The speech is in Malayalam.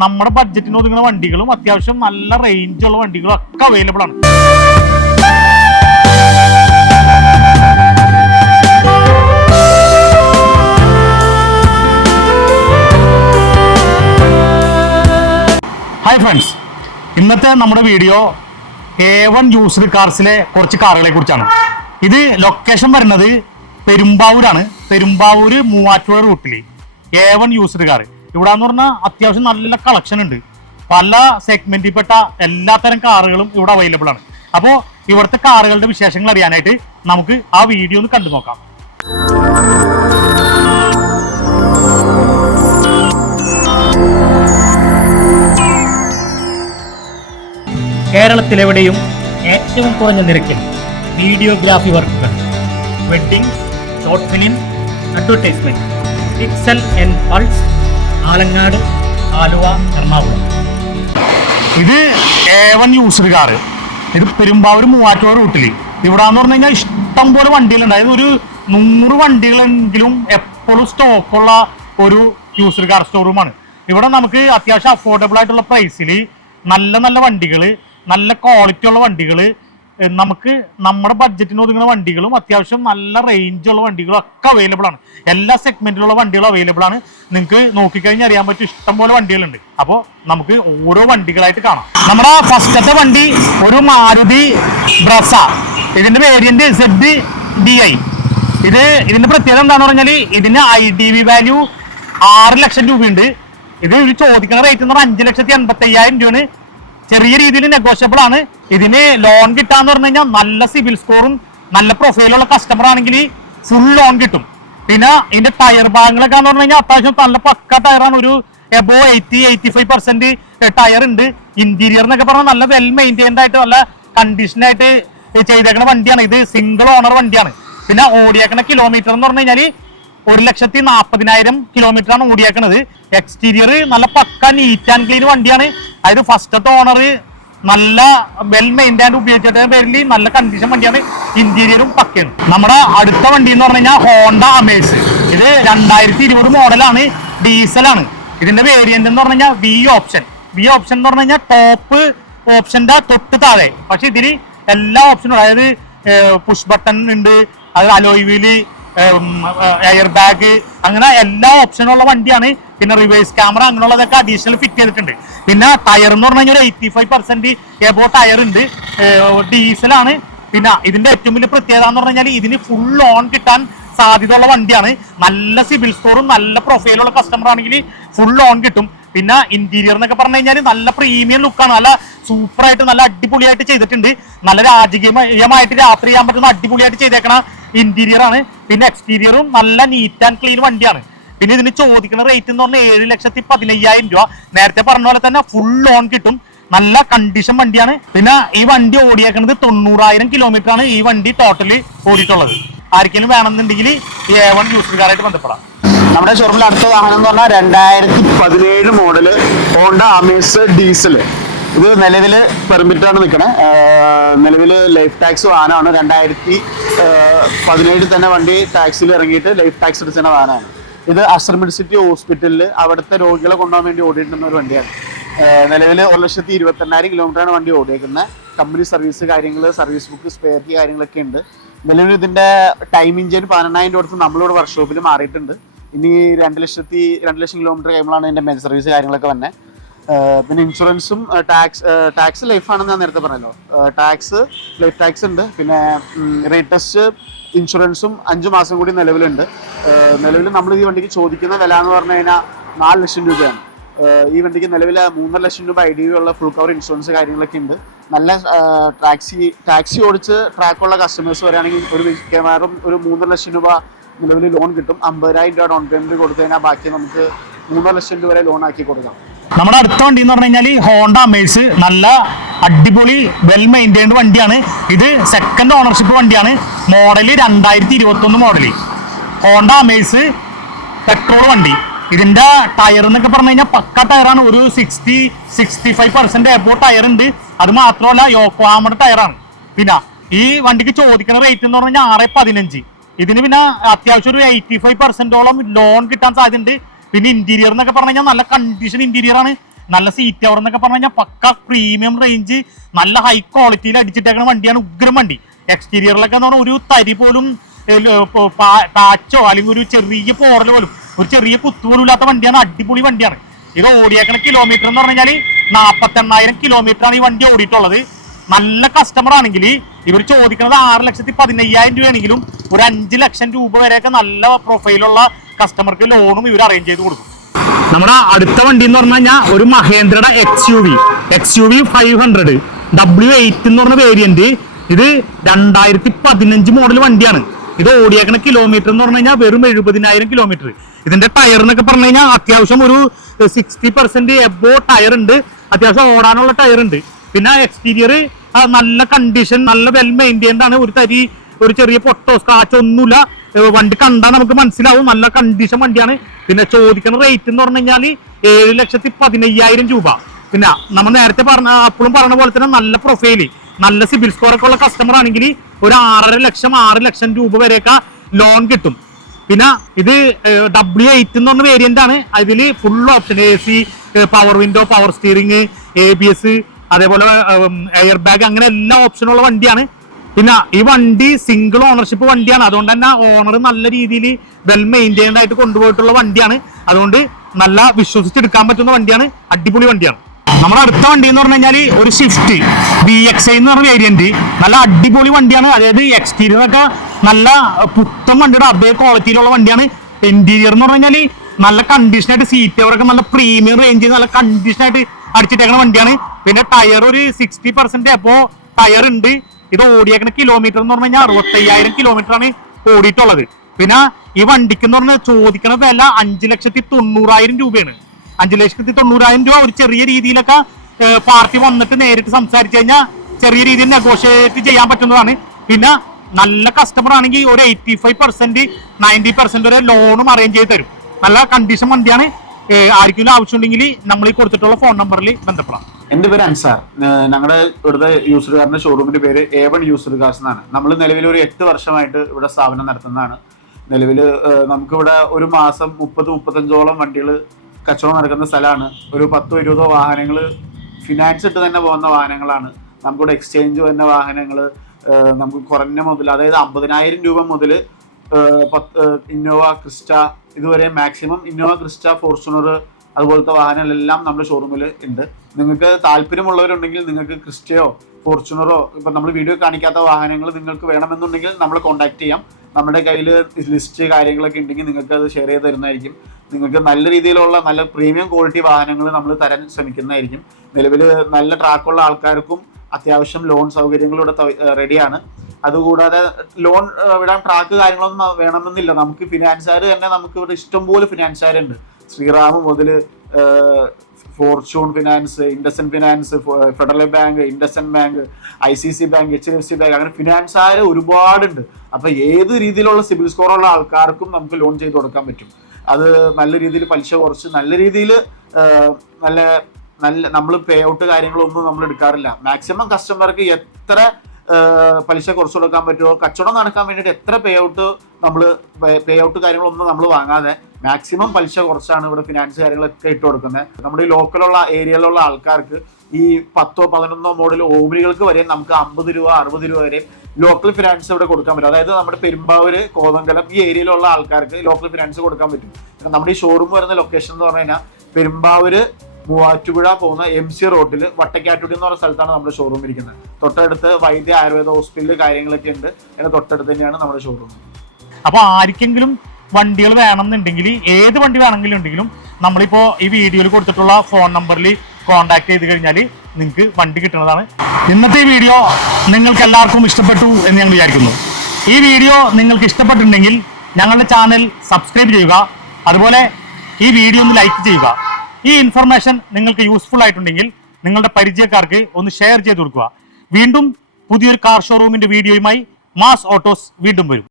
നമ്മുടെ ബഡ്ജറ്റിന് ഒതുങ്ങുന്ന വണ്ടികളും അത്യാവശ്യം നല്ല റേഞ്ചുള്ള വണ്ടികളും ഒക്കെ അവൈലബിൾ ആണ്. ഹായ് ഫ്രണ്ട്സ്, ഇന്നത്തെ നമ്മുടെ വീഡിയോ A1 യൂസ്ഡ് കാർസിലെ കുറച്ച് കാറുകളെ കുറിച്ചാണ്. ഇത് ലൊക്കേഷൻ വരുന്നത് പെരുമ്പാവൂരാണ്. പെരുമ്പാവൂര് മൂവാറ്റുപുഴ റൂട്ടിൽ A1 യൂസ്ഡ് കാർ. ഇവിടെ എന്ന് പറഞ്ഞാൽ അത്യാവശ്യം നല്ല കളക്ഷൻ ഉണ്ട്. പല സെഗ്മെന്റിൽപ്പെട്ട എല്ലാത്തരം കാറുകളും ഇവിടെ അവൈലബിൾ ആണ്. അപ്പോൾ ഇവിടുത്തെ കാറുകളുടെ വിശേഷങ്ങൾ അറിയാനായിട്ട് നമുക്ക് ആ വീഡിയോ ഒന്ന് കണ്ടു നോക്കാം. കേരളത്തിലെവിടെയും ഏറ്റവും കുറഞ്ഞ നിരക്കിൽ വീഡിയോഗ്രാഫി വർക്കുകൾ, wedding, short film, advertisement, pixel and pulse, Alangad, Aluva, Ernakulam. ഇത് A1 യൂസ്ഡ് കാർ. ഇത് പെരുമ്പാവൂർ മൂവാറ്റുപുഴ റൂട്ടിൽ. ഇവിടെ എന്ന് പറഞ്ഞു കഴിഞ്ഞാൽ ഇഷ്ടം പോലെ വണ്ടികളുണ്ട്. അതായത് ഒരു 100 വണ്ടികളെങ്കിലും എപ്പോഴും സ്റ്റോക്കുള്ള ഒരു യൂസ്ഡ് കാർ ഷോറൂമാണ്. ഇവിടെ നമുക്ക് അത്യാവശ്യം അഫോർഡബിൾ ആയിട്ടുള്ള പ്രൈസിൽ നല്ല നല്ല വണ്ടികൾ, നല്ല ക്വാളിറ്റി ഉള്ള വണ്ടികൾ, നമുക്ക് നമ്മുടെ ബഡ്ജറ്റിന് ഒതുങ്ങുന്ന വണ്ടികളും അത്യാവശ്യം നല്ല റേഞ്ചുള്ള വണ്ടികളും ഒക്കെ അവൈലബിൾ ആണ്. എല്ലാ സെഗ്മെന്റിലുള്ള വണ്ടികളും അവൈലബിൾ ആണ്. നിങ്ങൾക്ക് നോക്കിക്കഴിഞ്ഞാൽ അറിയാൻ പറ്റും, ഇഷ്ടംപോലെ വണ്ടികളുണ്ട്. അപ്പോൾ നമുക്ക് ഓരോ വണ്ടികളായിട്ട് കാണാം. നമ്മുടെ ഫസ്റ്റത്തെ വണ്ടി ഒരു മാരുതി ബ്രസ. ഇതിന്റെ വേരിയന്റ് ZDI. ഇതിന്റെ പ്രത്യേകത എന്താന്ന് പറഞ്ഞാൽ ഇതിന് IDV വാല്യൂ 6 ലക്ഷം രൂപയുണ്ട്. ഇത് ചോദിക്കുന്ന റേറ്റ് എന്ന് പറഞ്ഞാൽ 5,85,000 രൂപയാണ്. ചെറിയ രീതിയിൽ നെഗോഷ്യബിൾ ആണ്. ഇതിന് ലോൺ കിട്ടാന്ന് പറഞ്ഞു കഴിഞ്ഞാൽ നല്ല സിവിൽ സ്കോറും നല്ല പ്രൊഫൈലുള്ള കസ്റ്റമർ ആണെങ്കിൽ ഫുൾ ലോൺ കിട്ടും. പിന്നെ ഇതിന്റെ ടയർ ഭാഗങ്ങളൊക്കെ എന്ന് പറഞ്ഞു കഴിഞ്ഞാൽ അത്യാവശ്യം നല്ല പക്ക ടയറാണ്. ഒരു എബോ 80-85% ടയർ ഉണ്ട്. ഇന്റീരിയർ എന്നൊക്കെ പറഞ്ഞാൽ നല്ല വെൽ മെയിൻറ്റൈൻഡ് ആയിട്ട് നല്ല കണ്ടീഷനായിട്ട് ചെയ്തേക്കുന്ന വണ്ടിയാണ്. ഇത് സിംഗിൾ ഓണർ വണ്ടിയാണ്. പിന്നെ ഓടിയേക്കുന്ന കിലോമീറ്റർ എന്ന് പറഞ്ഞു കഴിഞ്ഞാൽ 1,40,000 കിലോമീറ്റർ ആണ് ഓടിയേക്കുന്നത്. എക്സ്റ്റീരിയർ നല്ല പക്ക നീറ്റ് ആൻഡ് ക്ലീൻ വണ്ടിയാണ്. അതായത് ഫസ്റ്റത്തെ ഓണർ നല്ല വെൽ മെയിൻറ്റൈൻഡ് ഉപയോഗിച്ചിട്ട് പേരിൽ നല്ല കണ്ടീഷൻ വണ്ടിയാണ്. ഇന്റീരിയറും പക്കയാണ്. നമ്മുടെ അടുത്ത വണ്ടി എന്ന് പറഞ്ഞു കഴിഞ്ഞാൽ ഹോണ്ട അമേസ്. ഇത് 2020 മോഡലാണ്. ഡീസലാണ്. ഇതിന്റെ വേരിയന്റ് എന്ന് പറഞ്ഞു കഴിഞ്ഞാൽ വി ഓപ്ഷൻ എന്ന് പറഞ്ഞു കഴിഞ്ഞാൽ ടോപ്പ് ഓപ്ഷന്റെ തൊട്ട് താഴെ. പക്ഷെ ഇതിൽ എല്ലാ ഓപ്ഷനും, അതായത് പുഷ് ബട്ടൺ ഉണ്ട്, അത് അലോയ് വീല്, എയർ ബാഗ്, അങ്ങനെ എല്ലാ ഓപ്ഷനുള്ള വണ്ടിയാണ്. പിന്നെ റിവേഴ്സ് ക്യാമറ അങ്ങനെയുള്ളതൊക്കെ അഡീഷണൽ ഫിറ്റ് ചെയ്തിട്ടുണ്ട്. പിന്നെ ടയർ എന്ന് പറഞ്ഞു കഴിഞ്ഞാൽ ഒരു 85% എബോ ടയർ ഉണ്ട്. ഡീസലാണ്. പിന്നെ ഇതിന്റെ ഏറ്റവും വലിയ പ്രത്യേകത എന്ന് പറഞ്ഞു കഴിഞ്ഞാൽ ഇതിന് ഫുൾ ലോൺ കിട്ടാൻ സാധ്യതയുള്ള വണ്ടിയാണ്. നല്ല സിവിൽ സ്കോറും നല്ല പ്രൊഫൈലുള്ള കസ്റ്റമർ ആണെങ്കിൽ ഫുൾ ലോൺ കിട്ടും. പിന്നെ ഇന്റീരിയർ എന്നൊക്കെ പറഞ്ഞു കഴിഞ്ഞാൽ നല്ല പ്രീമിയം ലുക്കാണ്. നല്ല സൂപ്പറായിട്ട് നല്ല അടിപൊളിയായിട്ട് ചെയ്തിട്ടുണ്ട്. നല്ല രാജകീയമായിട്ട് രാത്രി ചെയ്യാൻ പറ്റുന്ന അടിപൊളിയായിട്ട് ചെയ്തേക്കണ ഇന്റീരിയർ ആണ്. പിന്നെ എക്സ്റ്റീരിയറും നല്ല നീറ്റ് ആൻഡ് ക്ലീൻ വണ്ടിയാണ്. പിന്നെ ഇതിന് ചോദിക്കുന്ന റേറ്റ് എന്ന് പറഞ്ഞാൽ 7,15,000 രൂപ. നേരത്തെ പറഞ്ഞ പോലെ തന്നെ ഫുൾ ലോൺ കിട്ടും. നല്ല കണ്ടീഷൻ വണ്ടിയാണ്. പിന്നെ ഈ വണ്ടി ഓടിയേക്കുന്നത് 90,000 കിലോമീറ്റർ ആണ് ഈ വണ്ടി ടോട്ടലി ഓടിയിട്ടുള്ളത്. ആർക്കെങ്കിലും വേണമെന്നുണ്ടെങ്കിൽ A1 യൂസ്ഡ് കാറായിട്ട് ബന്ധപ്പെടാം. നമ്മുടെ ഷോറൂമിൽ അടുത്ത വാഹനം എന്ന് പറഞ്ഞാൽ 2017 മോഡല് ഹോണ്ട അമേസ് ഡീസൽ. ഇത് നിലവില് പെർമിറ്റാണ് നിൽക്കണേ. നിലവിൽ ലൈഫ് ടാക്സ് വാഹനമാണ്. 2017 തന്നെ വണ്ടി ടാക്സിൽ ഇറങ്ങിയിട്ട് ലൈഫ് ടാക്സ് എടുക്കുന്ന വാഹനമാണ്. ഇത് അസർമിഡ് സിറ്റി ഹോസ്പിറ്റലിൽ അവിടുത്തെ രോഗികളെ കൊണ്ടുപോകാൻ വേണ്ടി ഓടിയിട്ടുന്ന ഒരു വണ്ടിയാണ്. നിലവിൽ 1,28,000 കിലോമീറ്ററാണ് വണ്ടി ഓടിയേക്കുന്നത്. കമ്പനി സർവീസ് കാര്യങ്ങൾ, സർവീസ് ബുക്ക്, സ്പെയർ കീ കാര്യങ്ങളൊക്കെ ഉണ്ട്. നിലവിൽ ഇതിന്റെ ടൈം ഇഞ്ചിന് 12,000 കൊടുത്ത് നമ്മളിവിടെ വർക്ക്ഷോപ്പിൽ മാറിയിട്ടുണ്ട്. ഇനി 2 ലക്ഷം കിലോമീറ്റർ കഴിയുമ്പോഴാണ് ഇതിന്റെ മെയിൻ സർവീസ് കാര്യങ്ങളൊക്കെ വന്നെ. പിന്നെ ഇൻഷുറൻസും ടാക്സ് ലൈഫാണെന്ന് ഞാൻ നേരത്തെ പറഞ്ഞല്ലോ. ലൈഫ് ടാക്സ് ഉണ്ട്. പിന്നെ റീടെസ്റ്റ് ഇൻഷുറൻസും 5 മാസം കൂടി നിലവിലുണ്ട്. നിലവിൽ നമ്മൾ ഈ വണ്ടിക്ക് ചോദിക്കുന്ന വില എന്ന് പറഞ്ഞു കഴിഞ്ഞാൽ 4 ലക്ഷം രൂപയാണ്. ഈ വണ്ടിക്ക് നിലവിൽ 3.5 ലക്ഷം രൂപ IDV ഉള്ള ഫുൾ കവർ ഇൻഷുറൻസ് കാര്യങ്ങളൊക്കെ ഉണ്ട്. നല്ല ടാക്സി ഓടിച്ച് ട്രാക്കുള്ള കസ്റ്റമേഴ്സ് വരികയാണെങ്കിൽ ഒരു മിക്കവാറും ഒരു 3.5 ലക്ഷം രൂപ നിലവിൽ ലോൺ കിട്ടും. 50,000 രൂപ ഡൗൺ പേയ്മെന്റ് കൊടുത്തു കഴിഞ്ഞാൽ ബാക്കി നമുക്ക് 3 ലക്ഷം രൂപ വരെ ലോൺ ആക്കി കൊടുക്കാം. നമ്മുടെ അടുത്ത വണ്ടി എന്ന് പറഞ്ഞു കഴിഞ്ഞാൽ ഹോണ്ട അമേസ്. നല്ല അടിപൊളി വെൽ മെയിൻറ്റൈൻഡ് വണ്ടിയാണ്. ഇത് സെക്കൻഡ് ഓണർഷിപ്പ് വണ്ടിയാണ്. Model 2021 model Honda Amaze petrol വണ്ടി. ഇതിന്റെ ടയർ എന്നൊക്കെ പറഞ്ഞു കഴിഞ്ഞാൽ പക്ക ടയറാണ്. ഒരു 60-65% എബോ ടയർ ഉണ്ട്. അത് മാത്രമല്ല യോക്കോഹാമയുടെ ടയറാണ്. പിന്നെ ഈ വണ്ടിക്ക് ചോദിക്കുന്ന റേറ്റ് എന്ന് പറഞ്ഞു കഴിഞ്ഞാൽ 6,15. ഇതിന് പിന്നെ അത്യാവശ്യം ഒരു 85%ഓളം ലോൺ കിട്ടാൻ സാധ്യതയുണ്ട്. പിന്നെ ഇന്റീരിയർ എന്നൊക്കെ പറഞ്ഞു കഴിഞ്ഞാൽ നല്ല കണ്ടീഷൻ ഇന്റീരിയർ ആണ്. നല്ല സീറ്റ് കവർ എന്നൊക്കെ പറഞ്ഞു കഴിഞ്ഞാൽ പക്ക പ്രീമിയം റേഞ്ച് നല്ല ഹൈ ക്വാളിറ്റിയിൽ അടിച്ചിട്ടേക്കുന്ന വണ്ടിയാണ്. ഉഗ്രം വണ്ടി. എക്സ്റ്റീരിയറിലൊക്കെ എന്ന് പറഞ്ഞാൽ ഒരു തരി പോലും പാച്ചോ അല്ലെങ്കിൽ ഒരു ചെറിയ പോറൽ പോലും ഒരു ചെറിയ കുത്തുപോലും ഇല്ലാത്ത വണ്ടിയാണ്. അടിപൊളി വണ്ടിയാണ്. ഇത് ഓടിയേക്കണ കിലോമീറ്റർ എന്ന് പറഞ്ഞു കഴിഞ്ഞാൽ 48,000 കിലോമീറ്ററാണ് ഈ വണ്ടി ഓടിയിട്ടുള്ളത്. നല്ല കസ്റ്റമർ ആണെങ്കിൽ ഇവർ ചോദിക്കുന്നത് 6,15,000 രൂപയാണെങ്കിലും ഒരു 5 ലക്ഷം രൂപ വരെയൊക്കെ നല്ല പ്രൊഫൈലുള്ള കസ്റ്റമർക്ക് ലോണും ഇവർ അറേഞ്ച് ചെയ്ത് കൊടുക്കും. നമ്മുടെ അടുത്ത വണ്ടി എന്ന് പറഞ്ഞു കഴിഞ്ഞാൽ ഒരു മഹേന്ദ്രയുടെ XUV 500 W8 എന്ന് പറഞ്ഞ വേരിയന്റ്. ഇത് 2015 മോഡൽ വണ്ടിയാണ്. ഇത് ഓടിയേക്കണ കിലോമീറ്റർ എന്ന് പറഞ്ഞു കഴിഞ്ഞാൽ വെറും 70,000 കിലോമീറ്റർ. ഇതിന്റെ ടയർ എന്നൊക്കെ പറഞ്ഞു കഴിഞ്ഞാൽ അത്യാവശ്യം ഒരു 60% എബോ ടയർ ഉണ്ട്. അത്യാവശ്യം ഓടാനുള്ള ടയർ ഉണ്ട്. പിന്നെ എക്സ്റ്റീരിയർ നല്ല കണ്ടീഷൻ, നല്ല വെൽ മെയിൻറ്റൈൻഡ് ആണ്. ഒരു ചെറിയ പൊട്ടോ സ്ക്രാച്ചോ ഒന്നുമില്ല. വണ്ടി കണ്ടാൽ നമുക്ക് മനസ്സിലാവും നല്ല കണ്ടീഷൻ വണ്ടിയാണ്. പിന്നെ ചോദിക്കുന്ന റേറ്റ് എന്ന് പറഞ്ഞു കഴിഞ്ഞാൽ 7,15,000 രൂപ. പിന്നെ നമ്മൾ നേരത്തെ അപ്പോഴും പറഞ്ഞ പോലെ തന്നെ നല്ല പ്രൊഫൈല്, നല്ല സിബിൽ സ്കോർ ഒക്കെ ഉള്ള കസ്റ്റമർ ആണെങ്കിൽ ഒരു 6 ലക്ഷം രൂപ വരെയൊക്കെ ലോൺ കിട്ടും. പിന്നെ ഇത് W8 എന്ന് പറഞ്ഞ വേരിയന്റ് ആണ്. അതിൽ full option AC, power window, power steering, ABS, അതേപോലെ എയർ ബാഗ്, അങ്ങനെ എല്ലാ ഓപ്ഷനുള്ള വണ്ടിയാണ്. പിന്നെ ഈ വണ്ടി സിംഗിൾ ഓണർഷിപ്പ് വണ്ടിയാണ്. അതുകൊണ്ട് തന്നെ ഓണർ നല്ല രീതിയിൽ വെൽ മെയിൻറ്റൈൻഡ് ആയിട്ട് കൊണ്ടുപോയിട്ടുള്ള വണ്ടിയാണ്. അതുകൊണ്ട് നല്ല വിശ്വസിച്ചെടുക്കാൻ പറ്റുന്ന വണ്ടിയാണ്. അടിപൊളി വണ്ടിയാണ്. നമ്മുടെ അടുത്ത വണ്ടി എന്ന് പറഞ്ഞു കഴിഞ്ഞാൽ ഒരു സ്വിഫ്റ്റ് VXI എന്ന് പറഞ്ഞ വേരിയന്റ്. നല്ല അടിപൊളി വണ്ടിയാണ്. അതായത് എക്സ്റ്റീരിയർ ഒക്കെ നല്ല പുത്തൻ വണ്ടിയുടെ അതേ ക്വാളിറ്റിയിലുള്ള വണ്ടിയാണ്. ഇന്റീരിയർ എന്ന് പറഞ്ഞു കഴിഞ്ഞാൽ നല്ല കണ്ടീഷനായിട്ട് സീറ്റ് കവറൊക്കെ നല്ല പ്രീമിയം റേഞ്ച് നല്ല കണ്ടീഷനായിട്ട് അടിച്ചിട്ടേക്കുന്ന വണ്ടിയാണ്. പിന്നെ ടയർ ഒരു 60% എബോ ടയർ ഉണ്ട്. ഇത് ഓടിയേക്കുന്ന കിലോമീറ്റർ എന്ന് പറഞ്ഞു കഴിഞ്ഞാൽ 65,000 കിലോമീറ്റർ ആണ് ഓടിയിട്ടുള്ളത്. പിന്നെ ഈ വണ്ടിക്ക് എന്ന് പറഞ്ഞാൽ ചോദിക്കുന്ന വില 5,90,000 രൂപയാണ്. 5,90,000 രൂപ. ഒരു ചെറിയ രീതിയിലൊക്കെ പാർട്ടി വന്നിട്ട് നേരിട്ട് സംസാരിച്ചു കഴിഞ്ഞാൽ ചെറിയ രീതിയിൽ നെഗോഷിയേറ്റ് ചെയ്യാൻ പറ്റുന്നതാണ്. പിന്നെ നല്ല കസ്റ്റമർ ആണെങ്കിൽ ഒരു 85% 90% വരെ ലോണും അറേഞ്ച് ചെയ്ത് തരും. നല്ല കണ്ടീഷൻ വണ്ടിയാണ്. ആർക്കെങ്കിലും ആവശ്യമുണ്ടെങ്കിൽ നമ്മൾ ഈ കൊടുത്തിട്ടുള്ള ഫോൺ നമ്പറിൽ ബന്ധപ്പെടാം. എന്റെ പേര് അൻസാർ. ഞങ്ങളുടെ ഇവിടുത്തെ യൂസർ കാറിന്റെ ഷോറൂമിന്റെ പേര് A1 യൂസർ കാർസ് എന്നാണ്. നമ്മൾ നിലവിൽ ഒരു 8 വർഷമായിട്ട് ഇവിടെ സ്ഥാപനം നടത്തുന്നതാണ്. നിലവിൽ നമുക്കിവിടെ ഒരു മാസം 30-35ഓളം വണ്ടികൾ കച്ചവടം നടക്കുന്ന സ്ഥലമാണ്. ഒരു 10-20 വാഹനങ്ങൾ ഫിനാൻസ് ഇട്ട് തന്നെ പോകുന്ന വാഹനങ്ങളാണ്. നമുക്കിവിടെ എക്സ്ചേഞ്ച് വരുന്ന വാഹനങ്ങൾ നമുക്ക് കുറഞ്ഞ മുതൽ, അതായത് 50,000 രൂപ മുതൽ ഇന്നോവ ക്രിസ്റ്റ ഇതുവരെ മാക്സിമം ഇന്നോവ ക്രിസ്റ്റ, ഫോർച്യൂണർ അതുപോലത്തെ വാഹനങ്ങളെല്ലാം നമ്മുടെ ഷോറൂമിൽ ഉണ്ട്. നിങ്ങൾക്ക് താല്പര്യമുള്ളവരുണ്ടെങ്കിൽ നിങ്ങൾക്ക് ക്രിസ്റ്റയോ ഫോർച്യൂണറോ ഇപ്പം നമ്മൾ വീഡിയോ കാണിക്കാത്ത വാഹനങ്ങൾ നിങ്ങൾക്ക് വേണമെന്നുണ്ടെങ്കിൽ നമ്മളെ കോൺടാക്ട് ചെയ്യാം. നമ്മുടെ കയ്യിൽ ലിസ്റ്റ് കാര്യങ്ങളൊക്കെ ഉണ്ടെങ്കിൽ നിങ്ങൾക്ക് അത് ഷെയർ ചെയ്ത് തരുന്നതായിരിക്കും. നിങ്ങൾക്ക് നല്ല രീതിയിലുള്ള നല്ല പ്രീമിയം ക്വാളിറ്റി വാഹനങ്ങൾ നമ്മൾ തരാൻ ശ്രമിക്കുന്നതായിരിക്കും. നിലവിൽ നല്ല ട്രാക്കുള്ള ആൾക്കാർക്കും അത്യാവശ്യം ലോൺ സൗകര്യങ്ങളിവിടെ റെഡിയാണ്. അതുകൂടാതെ ലോൺ വിടാൻ ട്രാക്ക് കാര്യങ്ങളൊന്നും വേണമെന്നില്ല. നമുക്ക് ഫിനാൻസുകാർ തന്നെ നമുക്ക് ഇവിടെ ഇഷ്ടംപോലെ ഫിനാൻസുകാരുണ്ട്. ശ്രീറാം മുതൽ Fortune finance, IndusInd finance, federal bank, IndusInd bank, ICC bank, HDFC bank, അങ്ങനെ ഫിനാൻസുകാർ ഒരുപാടുണ്ട്. അപ്പൊ ഏത് രീതിയിലുള്ള സിബിൽ സ്കോറുള്ള ആൾക്കാർക്കും നമുക്ക് ലോൺ ചെയ്ത് കൊടുക്കാൻ പറ്റും. അത് നല്ല രീതിയിൽ പലിശ കുറച്ച് നല്ല രീതിയിൽ നല്ല നമ്മൾ പേ ഔട്ട് കാര്യങ്ങളൊന്നും നമ്മൾ എടുക്കാറില്ല. മാക്സിമം കസ്റ്റമർക്ക് എത്ര പലിശ കുറച്ച് കൊടുക്കാൻ പറ്റുമോ, കച്ചവടം നടക്കാൻ വേണ്ടിയിട്ട് എത്ര പേ ഔട്ട് കാര്യങ്ങളൊന്നും നമ്മൾ വാങ്ങാതെ മാക്സിമം പലിശ കുറച്ചാണ് ഇവിടെ ഫിനാൻസ് കാര്യങ്ങളൊക്കെ ഇട്ട് കൊടുക്കുന്നത്. നമ്മുടെ ഈ ലോക്കലുള്ള ഏരിയയിലുള്ള ആൾക്കാർക്ക് ഈ 10-11 മോഡൽ ഓമിനികൾക്ക് വരെ നമുക്ക് 50 രൂപ 60 രൂപ വരെ ലോക്കൽ ഫിനാൻസ് ഇവിടെ കൊടുക്കാൻ പറ്റും. അതായത് നമ്മുടെ പെരുമ്പാവൂര്, കോതങ്കലം ഈ ഏരിയയിലുള്ള ആൾക്കാർക്ക് ലോക്കൽ ഫിനാൻസ് കൊടുക്കാൻ പറ്റും. നമ്മുടെ ഈ ഷോറൂം വരുന്ന ലൊക്കേഷൻ എന്ന് പറഞ്ഞു കഴിഞ്ഞാൽ പെരുമ്പാവൂര് മൂവാറ്റുപുഴ പോകുന്ന MC റോഡിൽ വട്ടക്കാട്ടുടി എന്ന് പറഞ്ഞ സ്ഥലത്താണ് നമ്മുടെ ഷോറൂം ഇരിക്കുന്നത്. തൊട്ടടുത്ത് വൈദ്യ ആയുർവേദ ഹോസ്പിറ്റൽ കാര്യങ്ങളൊക്കെ ഉണ്ട്. അതിന് തൊട്ടടുത്ത് തന്നെയാണ് നമ്മുടെ ഷോറൂം. അപ്പൊ ആർക്കെങ്കിലും വണ്ടികൾ വേണമെന്നുണ്ടെങ്കിൽ, ഏത് വണ്ടി വേണമെങ്കിലും ഉണ്ടെങ്കിലും നമ്മളിപ്പോ ഈ വീഡിയോയിൽ കൊടുത്തിട്ടുള്ള ഫോൺ നമ്പറിൽ കോൺടാക്ട് ചെയ്ത് കഴിഞ്ഞാൽ നിങ്ങൾക്ക് വണ്ടി കിട്ടുന്നതാണ്. ഇന്നത്തെ വീഡിയോ നിങ്ങൾക്ക് എല്ലാവർക്കും ഇഷ്ടപ്പെട്ടു എന്ന് ഞങ്ങൾ വിചാരിക്കുന്നു. ഈ വീഡിയോ നിങ്ങൾക്ക് ഇഷ്ടപ്പെട്ടിട്ടുണ്ടെങ്കിൽ ഞങ്ങളുടെ ചാനൽ സബ്സ്ക്രൈബ് ചെയ്യുക. അതുപോലെ ഈ വീഡിയോ ഒന്ന് ലൈക്ക് ചെയ്യുക. ഈ ഇൻഫർമേഷൻ നിങ്ങൾക്ക് യൂസ്ഫുൾ ആയിട്ടുണ്ടെങ്കിൽ നിങ്ങളുടെ പരിചയക്കാർക്ക് ഒന്ന് ഷെയർ ചെയ്ത് കൊടുക്കുക. വീണ്ടും പുതിയൊരു കാർ ഷോറൂമിന്റെ വീഡിയോയുമായി മാസ് ഓട്ടോസ് വീണ്ടും വരും.